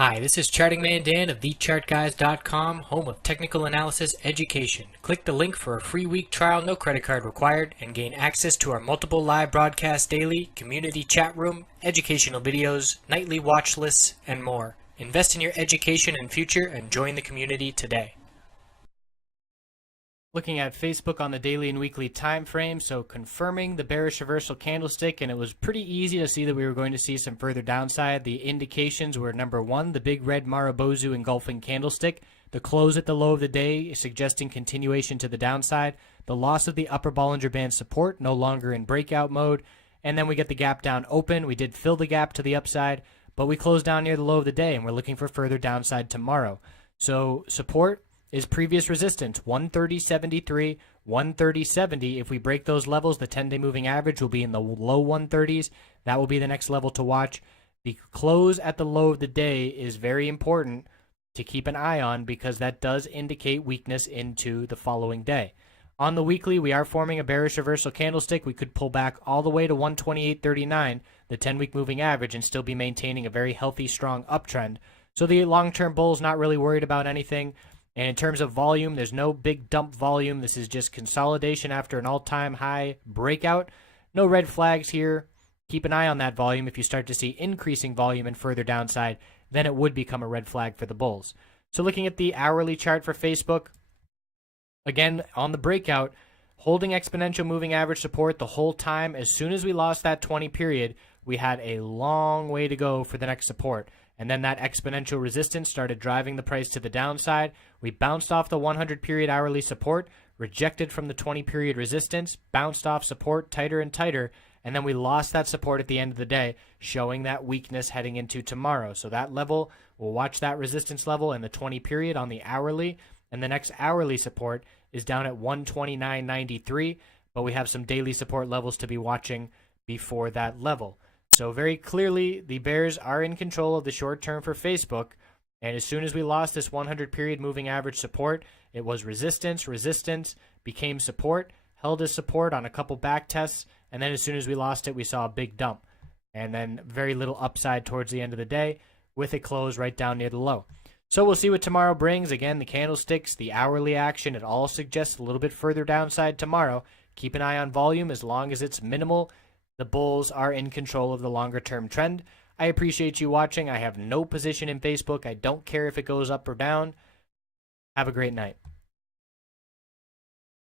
Hi, this is Charting Man Dan of TheChartGuys.com, home of technical analysis education. Click the link for a free week trial, no credit card required, and gain access to our multiple live broadcasts daily, community chat room, educational videos, nightly watch lists, and more. Invest in your education and future and join the community today. Looking at Facebook on the daily and weekly time frame, so confirming the bearish reversal candlestick, and it was pretty easy to see that we were going to see some further downside. The indications were number one, the big red Marubozu engulfing candlestick, the close at the low of the day suggesting continuation to the downside, the loss of the upper Bollinger Band support, no longer in breakout mode, and then we get the gap down open. We did fill the gap to the upside, but we closed down near the low of the day, and we're looking for further downside tomorrow. So support is previous resistance, 130.73, 130.70. If we break those levels, the 10-day moving average will be in the low 130s. That will be the next level to watch. The close at the low of the day is very important to keep an eye on because that does indicate weakness into the following day. On the weekly, we are forming a bearish reversal candlestick. We could pull back all the way to 128.39, the 10-week moving average, and still be maintaining a very healthy, strong uptrend. So the long-term bull is not really worried about anything. And in terms of volume, there's no big dump volume. This is just consolidation after an all-time high breakout. No red flags here. Keep an eye on that volume. If you start to see increasing volume and further downside, then it would become a red flag for the bulls. So looking at the hourly chart for Facebook, again, on the breakout, holding exponential moving average support the whole time. As soon as we lost that 20 period, we had a long way to go for the next support. And then that exponential resistance started driving the price to the downside. We bounced off the 100 period hourly support, rejected from the 20 period resistance, bounced off support tighter and tighter, and then we lost that support at the end of the day, showing that weakness heading into tomorrow. So that level, we'll watch that resistance level in the 20 period on the hourly, and the next hourly support is down at 129.93, but we have some daily support levels to be watching before that level. So very clearly, the bears are in control of the short term for Facebook. And as soon as we lost this 100 period moving average support, it was resistance, resistance, became support, held as support on a couple back tests. And then as soon as we lost it, we saw a big dump. And then very little upside towards the end of the day with a close right down near the low. So we'll see what tomorrow brings. Again, the candlesticks, the hourly action, it all suggests a little bit further downside tomorrow. Keep an eye on volume as long as it's minimal. The bulls are in control of the longer-term trend. I appreciate you watching. I have no position in Facebook. I don't care if it goes up or down. Have a great night.